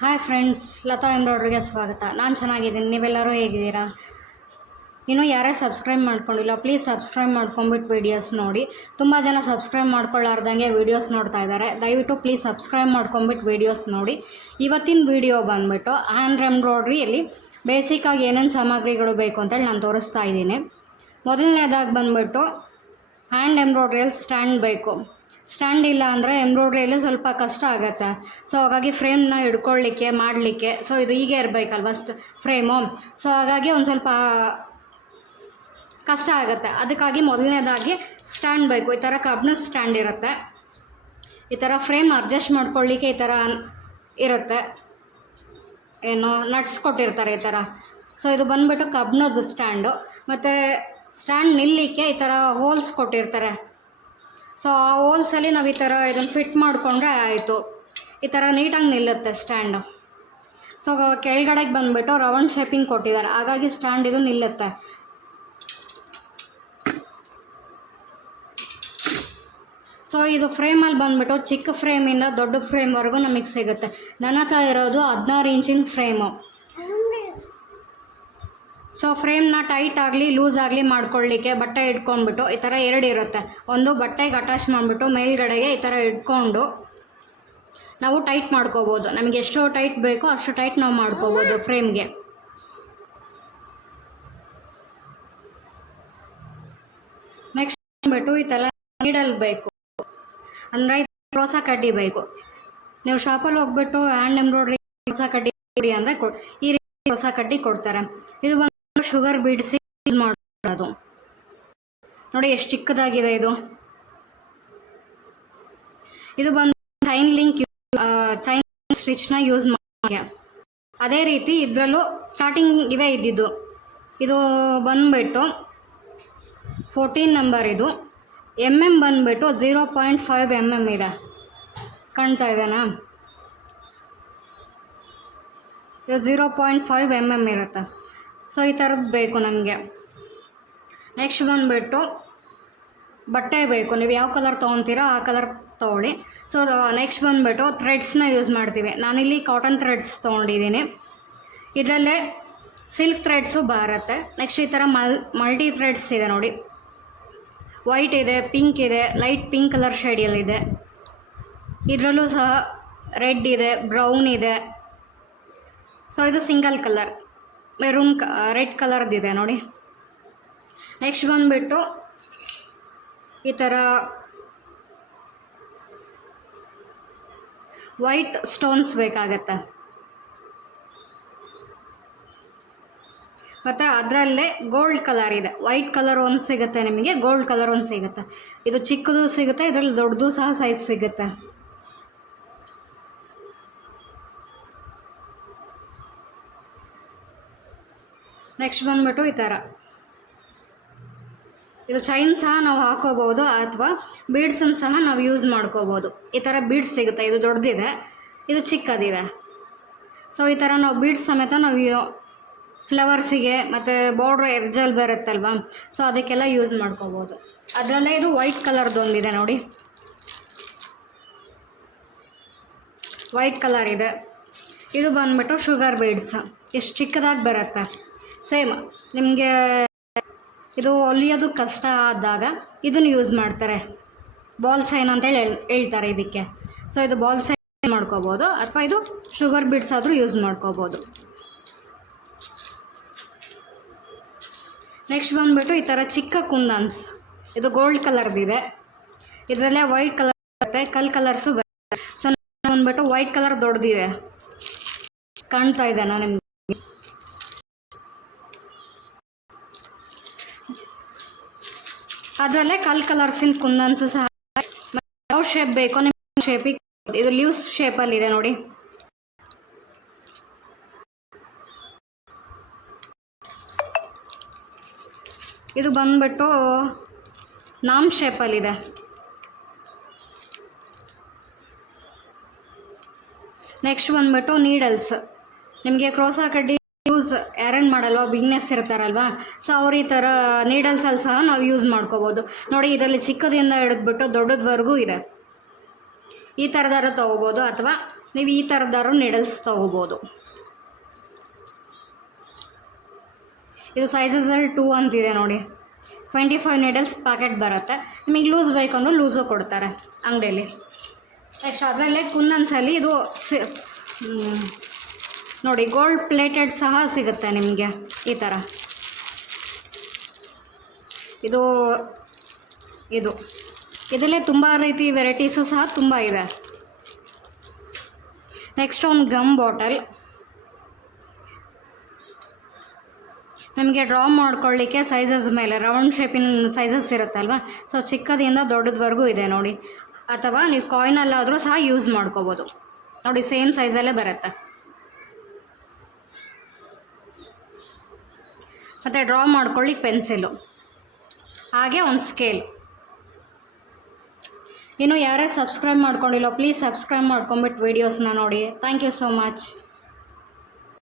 Hi friends, Lata ಎಂಬ್ರಾಯ್ಡ್ರಿಗೆ ಸ್ವಾಗತ. ನಾನು ಚೆನ್ನಾಗಿದ್ದೀನಿ, ನೀವೆಲ್ಲರೂ ಹೇಗಿದ್ದೀರಾ? ಇನ್ನೂ ಯಾರೇ ಸಬ್ಸ್ಕ್ರೈಬ್ ಮಾಡ್ಕೊಂಡಿಲ್ಲ, ಪ್ಲೀಸ್ ಸಬ್ಸ್ಕ್ರೈಬ್ ಮಾಡ್ಕೊಂಬಿಟ್ಟು ವೀಡಿಯೋಸ್ ನೋಡಿ. ತುಂಬ ಜನ ಸಬ್ಸ್ಕ್ರೈಬ್ ಮಾಡ್ಕೊಳ್ಳಾರ್ದಂಗೆ ವೀಡಿಯೋಸ್ ನೋಡ್ತಾ ಇದ್ದಾರೆ. ದಯವಿಟ್ಟು ಪ್ಲೀಸ್ ಸಬ್ಸ್ಕ್ರೈಬ್ ಮಾಡ್ಕೊಂಬಿಟ್ಟು ವೀಡಿಯೋಸ್ ನೋಡಿ. ಇವತ್ತಿನ ವೀಡಿಯೋ ಬಂದುಬಿಟ್ಟು ಹ್ಯಾಂಡ್ ಎಂಬ್ರಾಯ್ಡ್ರಿಯಲ್ಲಿ ಬೇಸಿಕ್ಕಾಗಿ ಏನೇನು ಸಾಮಗ್ರಿಗಳು ಬೇಕು ಅಂತೇಳಿ ನಾನು ತೋರಿಸ್ತಾ ಇದ್ದೀನಿ. ಮೊದಲನೇದಾಗಿ ಬಂದುಬಿಟ್ಟು ಹ್ಯಾಂಡ್ ಎಂಬ್ರಾಯ್ಡ್ರಿಯಲ್ಲಿ ಸ್ಟ್ಯಾಂಡ್ ಬೇಕು. ಸ್ಟ್ಯಾಂಡ್ ಇಲ್ಲ ಅಂದರೆ ಎಂಬ್ರಾಯ್ಡ್ರಿಯಲ್ಲಿ ಸ್ವಲ್ಪ ಕಷ್ಟ ಆಗುತ್ತೆ. ಸೊ ಹಾಗಾಗಿ ಫ್ರೇಮ್ನ ಹಿಡ್ಕೊಳ್ಳಿಕ್ಕೆ ಮಾಡಲಿಕ್ಕೆ ಇದು ಹೀಗೆ ಇರಬೇಕಲ್ವ ಫ್ರೇಮು. ಸೊ ಹಾಗಾಗಿ ಒಂದು ಸ್ವಲ್ಪ ಕಷ್ಟ ಆಗುತ್ತೆ. ಅದಕ್ಕಾಗಿ ಮೊದಲನೇದಾಗಿ ಸ್ಟ್ಯಾಂಡ್ ಬೇಕು. ಈ ಥರ ಕಬ್ಬಿಣದ ಸ್ಟ್ಯಾಂಡ್ ಇರುತ್ತೆ. ಈ ಥರ ಫ್ರೇಮ್ ಅಡ್ಜಸ್ಟ್ ಮಾಡ್ಕೊಳ್ಳಿಕ್ಕೆ ಈ ಥರ ಇರುತ್ತೆ, ಏನು ನಟ್ಸ್ ಕೊಟ್ಟಿರ್ತಾರೆ ಈ ಥರ. ಸೊ ಇದು ಬಂದುಬಿಟ್ಟು ಕಬ್ಬಿಣದ ಸ್ಟ್ಯಾಂಡು. ಮತ್ತು ಸ್ಟ್ಯಾಂಡ್ ನಿಲ್ಲಲಿಕ್ಕೆ ಈ ಥರ ಹೋಲ್ಸ್ ಕೊಟ್ಟಿರ್ತಾರೆ. ಸೊ ಆ ಹೋಲ್ಸಲ್ಲಿ ನಾವು ಈ ಥರ ಇದನ್ನು ಫಿಟ್ ಮಾಡಿಕೊಂಡ್ರೆ ಆಯಿತು. ಈ ಥರ ನೀಟಾಗಿ ನಿಲ್ಲುತ್ತೆ ಸ್ಟ್ಯಾಂಡು. ಸೊ ಕೆಳಗಡೆಗೆ ಬಂದುಬಿಟ್ಟು ರೌಂಡ್ ಶೇಪಿಂಗ್ ಕೊಟ್ಟಿದ್ದಾರೆ, ಹಾಗಾಗಿ ಸ್ಟ್ಯಾಂಡ್ ಇದು ನಿಲ್ಲುತ್ತೆ. ಸೊ ಇದು ಫ್ರೇಮಲ್ಲಿ ಬಂದುಬಿಟ್ಟು ಚಿಕ್ಕ ಫ್ರೇಮಿಂದ ದೊಡ್ಡ ಫ್ರೇಮ್ವರೆಗೂ ನಮಗೆ ಸಿಗುತ್ತೆ. ನನ್ನ ಹತ್ರ ಇರೋದು 16 ಇಂಚಿನ ಫ್ರೇಮು. ಸೊ ಫ್ರೇಮ್ನ ಟೈಟ್ ಆಗಲಿ ಲೂಸ್ ಆಗಲಿ ಮಾಡ್ಕೊಳ್ಳಿಕ್ಕೆ ಬಟ್ಟೆ ಇಟ್ಕೊಂಡ್ಬಿಟ್ಟು ಈ ಥರ ಎರಡು ಇರುತ್ತೆ. ಒಂದು ಬಟ್ಟೆಗೆ ಅಟ್ಯಾಚ್ ಮಾಡಿಬಿಟ್ಟು ಮೇಲ್ಗಡೆಗೆ ಈ ಥರ ಇಟ್ಕೊಂಡು ನಾವು ಟೈಟ್ ಮಾಡ್ಕೋಬೋದು. ನಮಗೆ ಎಷ್ಟು ಟೈಟ್ ಬೇಕೋ ಅಷ್ಟು ಟೈಟ್ ನಾವು ಮಾಡ್ಕೋಬೋದು ಫ್ರೇಮ್ಗೆ. ನೆಕ್ಸ್ಟ್ ಬಂದುಬಿಟ್ಟು ಈ ಥರ ನೀಡಲ್ ಬೇಕು, ಅಂದರೆ ರೋಸಾ ಕಡ್ಡಿ ಬೇಕು. ನೀವು ಶಾಪಲ್ಲಿ ಹೋಗ್ಬಿಟ್ಟು ಹ್ಯಾಂಡ್ ಎಂಬ್ರಾಯ್ಡ್ರಿ ರೋಸಾ ಕಡ್ಡಿ ಕೊಡಿ ಅಂದರೆ ಈ ರೀತಿ ರೋಸಾ ಕಡ್ಡಿ ಕೊಡ್ತಾರೆ. ಇದು ಬಂದು ಶುಗರ್ ಬೀಡ್ಸಿ ಯೂಸ್ ಮಾಡೋದು. ನೋಡಿ ಎಷ್ಟು ಚಿಕ್ಕದಾಗಿದೆ ಇದು. ಇದು ಬಂದು ಚೈನ್ ಸ್ಟಿಚ್ನ ಯೂಸ್ ಮಾಡಿ. ಅದೇ ರೀತಿ ಇದರಲ್ಲೂ ಸ್ಟಾರ್ಟಿಂಗ್ ಇವೇ ಇದ್ದಿದ್ದು. ಇದು ಬಂದುಬಿಟ್ಟು 14 ನಂಬರ್. ಇದು ಬಂದುಬಿಟ್ಟು 0.5 ಇದೆ, ಕಾಣ್ತಾ ಇದೆನಾ? ಇದು 0.5 ಇರುತ್ತೆ. ಸೊ ಈ ಥರದ್ದು ಬೇಕು ನಮಗೆ. ನೆಕ್ಸ್ಟ್ ಬಂದುಬಿಟ್ಟು ಬಟ್ಟೆ ಬೇಕು. ನೀವು ಯಾವ ಕಲರ್ ತೊಗೊತೀರೋ ಆ ಕಲರ್ ತೊಗೊಳ್ಳಿ. ಸೊ ನೆಕ್ಸ್ಟ್ ಬಂದುಬಿಟ್ಟು ಥ್ರೆಡ್ಸ್ನ ಯೂಸ್ ಮಾಡ್ತೀವಿ. ನಾನಿಲ್ಲಿ ಕಾಟನ್ ಥ್ರೆಡ್ಸ್ ತೊಗೊಂಡಿದ್ದೀನಿ. ಇದರಲ್ಲೇ ಸಿಲ್ಕ್ ಥ್ರೆಡ್ಸು ಬರುತ್ತೆ. ನೆಕ್ಸ್ಟ್ ಈ ಥರ ಮಲ್ಟಿ ಥ್ರೆಡ್ಸ್ ಇದೆ ನೋಡಿ. ವೈಟ್ ಇದೆ, ಪಿಂಕ್ ಇದೆ, ಲೈಟ್ ಪಿಂಕ್ ಕಲರ್ ಶೇಡಿಯಲ್ಲಿದೆ. ಇದರಲ್ಲೂ ಸಹ ರೆಡ್ ಇದೆ, ಬ್ರೌನ್ ಇದೆ. ಸೊ ಇದು ಸಿಂಗಲ್ ಕಲರ್, ಮೆರೂನ್ ರೆಡ್ ಕಲರ್ದಿದೆ ನೋಡಿ. ನೆಕ್ಸ್ಟ್ ಬಂದುಬಿಟ್ಟು ಈ ಥರ ವೈಟ್ ಸ್ಟೋನ್ಸ್ ಬೇಕಾಗತ್ತೆ. ಮತ್ತು ಅದರಲ್ಲೇ ಗೋಲ್ಡ್ ಕಲರ್ ಇದೆ. ವೈಟ್ ಕಲರ್ ಒಂದು ಸಿಗುತ್ತೆ ನಿಮಗೆ, ಗೋಲ್ಡ್ ಕಲರ್ ಒಂದು ಸಿಗುತ್ತೆ. ಇದು ಚಿಕ್ಕದು ಸಿಗುತ್ತೆ, ಇದರಲ್ಲಿ ದೊಡ್ಡದು ಸಹ ಸೈಜ್ ಸಿಗುತ್ತೆ. ನೆಕ್ಸ್ಟ್ ಬಂದುಬಿಟ್ಟು ಈ ಥರ ಇದು ಚೈನ್ ಸಹ ನಾವು ಹಾಕೋಬೋದು, ಅಥವಾ ಬೀಡ್ಸನ್ನು ಸಹ ನಾವು ಯೂಸ್ ಮಾಡ್ಕೋಬೋದು. ಈ ಥರ ಬೀಡ್ಸ್ ಸಿಗುತ್ತೆ. ಇದು ದೊಡ್ಡದಿದೆ, ಇದು ಚಿಕ್ಕದಿದೆ. ಸೊ ಈ ಥರ ನಾವು ಬೀಡ್ಸ್ ಸಮೇತ ನಾವು ಫ್ಲವರ್ಸಿಗೆ ಮತ್ತು ಬಾರ್ಡ್ರ್ ಎಡ್ಜಲ್ಲಿ ಬರುತ್ತಲ್ವ, ಸೊ ಅದಕ್ಕೆಲ್ಲ ಯೂಸ್ ಮಾಡ್ಕೋಬೋದು. ಅದರಲ್ಲೇ ಇದು ವೈಟ್ ಕಲರ್ದೊಂದಿದೆ ನೋಡಿ, ವೈಟ್ ಕಲರ್ ಇದೆ. ಇದು ಬಂದುಬಿಟ್ಟು ಶುಗರ್ ಬೀಡ್ಸ್, ಎಷ್ಟು ಚಿಕ್ಕದಾಗಿ ಬರುತ್ತೆ. ಸೇಮ್ ನಿಮಗೆ ಇದು ಹೊಲಿಯೋದು ಕಷ್ಟ ಆದಾಗ ಇದನ್ನು ಯೂಸ್ ಮಾಡ್ತಾರೆ. ಬಾಲ್ ಚೈನ್ ಅಂತೇಳಿ ಹೇಳ್ತಾರೆ ಇದಕ್ಕೆ. ಸೊ ಇದು ಬಾಲ್ ಚೈನ್ ಮಾಡ್ಕೋಬೋದು, ಅಥವಾ ಇದು ಶುಗರ್ ಬೀಡ್ಸ್ ಆದರೂ ಯೂಸ್ ಮಾಡ್ಕೋಬೋದು. ನೆಕ್ಸ್ಟ್ ಬಂದುಬಿಟ್ಟು ಈ ಥರ ಚಿಕ್ಕ ಕುಂದನ್ಸ್. ಇದು ಗೋಲ್ಡ್ ಕಲರ್ದಿದೆ. ಇದರಲ್ಲೇ ವೈಟ್ ಕಲರ್ ಬರುತ್ತೆ, ಕಲರ್ಸು ಬರುತ್ತೆ. ಸೊ ಬಂದುಬಿಟ್ಟು ವೈಟ್ ಕಲರ್ ದೊಡ್ಡದಿದೆ, ಕಾಣ್ತಾ ಇದೆನಾ ನಿಮ್ಗೆ? ಅದರಲ್ಲೇ ಕಲರ್ಸಿನ ಕುಂದನ್ಸು ಸಹ ಯಾವ ಶೇಪ್ ಬೇಕೋ ನಿಮ್ಮ ಶೇಪಿಗೆ. ಇದು ಲೀವ್ಸ್ ಶೇಪಲ್ಲಿದೆ ನೋಡಿ. ಇದು ಬಂದುಬಿಟ್ಟು ನಾಮ್ ಶೇಪಲ್ಲಿದೆ. ನೆಕ್ಸ್ಟ್ ಬಂದುಬಿಟ್ಟು ನೀಡಲ್ಸ್. ನಿಮಗೆ ಕ್ರೋಸಾ ಕಡ್ಡಿ ಯೂಸ್ ಯಾರೇನು ಮಾಡಲ್ವ, ಬಿಗ್ನೆಸ್ ಇರ್ತಾರಲ್ವ, ಸೊ ಅವ್ರು ಈ ಥರ ನೀಡಲ್ಸಲ್ಲಿ ಸಹ ನಾವು ಯೂಸ್ ಮಾಡ್ಕೋಬೋದು. ನೋಡಿ ಇದರಲ್ಲಿ ಚಿಕ್ಕದಿಂದ ಹಿಡಿದ್ಬಿಟ್ಟು ದೊಡ್ಡದವರೆಗೂ ಇದೆ. ಈ ಥರದಾರು ತೊಗೋಬೋದು ಅಥವಾ ನೀವು ಈ ಥರದಾರು ನೀಡಲ್ಸ್ ತೊಗೋಬೋದು. ಇದು ಸೈಜಸಲ್ಲಿ 2 ಅಂತಿದೆ ನೋಡಿ. 25 ನೀಡಲ್ಸ್ ಪ್ಯಾಕೆಟ್ ಬರುತ್ತೆ. ನಿಮಗೆ ಲೂಸ್ ಬೇಕಂದ್ರೂ ಲೂಸು ಕೊಡ್ತಾರೆ ಅಂಗಡಿಯಲ್ಲಿ. ನೆಕ್ಸ್ಟ್ ಅದರಲ್ಲೇ ಕುಂದನ್ಸಲ್ಲಿ ಇದು ನೋಡಿ ಗೋಲ್ಡ್ ಪ್ಲೇಟೆಡ್ ಸಹ ಸಿಗುತ್ತೆ ನಿಮಗೆ ಈ ಥರ. ಇದರಲ್ಲೇ ತುಂಬ ರೀತಿ ವೆರೈಟೀಸು ಸಹ ತುಂಬ ಇದೆ. ನೆಕ್ಸ್ಟ್ ಒಂದು ಗಮ್ ಬಾಟಲ್. ನಮಗೆ ಡ್ರಾ ಮಾಡ್ಕೊಳ್ಳಿಕ್ಕೆ ಸೈಜಸ್ ಮೇಲೆ ರೌಂಡ್ ಶೇಪಿನ ಸೈಜಸ್ ಇರುತ್ತಲ್ವ, ಸೊ ಚಿಕ್ಕದಿಂದ ದೊಡ್ಡದವರೆಗೂ ಇದೆ ನೋಡಿ. ಅಥವಾ ನೀವು ಕಾಯಿನಲ್ಲಾದರೂ ಸಹ ಯೂಸ್ ಮಾಡ್ಕೋಬೋದು ನೋಡಿ, ಸೇಮ್ ಸೈಜಲ್ಲೇ ಬರುತ್ತೆ. ಮತ್ತು ಡ್ರಾ ಮಾಡ್ಕೊಳ್ಳಿಕ್ಕೆ ಪೆನ್ಸಿಲು, ಹಾಗೆ ಒಂದು ಸ್ಕೇಲ್. ಇನ್ನು ಯಾರ್ಯಾರು ಸಬ್ಸ್ಕ್ರೈಬ್ ಮಾಡ್ಕೊಂಡಿಲ್ಲೋ ಪ್ಲೀಸ್ ಸಬ್ಸ್ಕ್ರೈಬ್ ಮಾಡ್ಕೊಂಬಿಟ್ಟು ವೀಡಿಯೋಸ್ನ ನೋಡಿ. Thank you so much.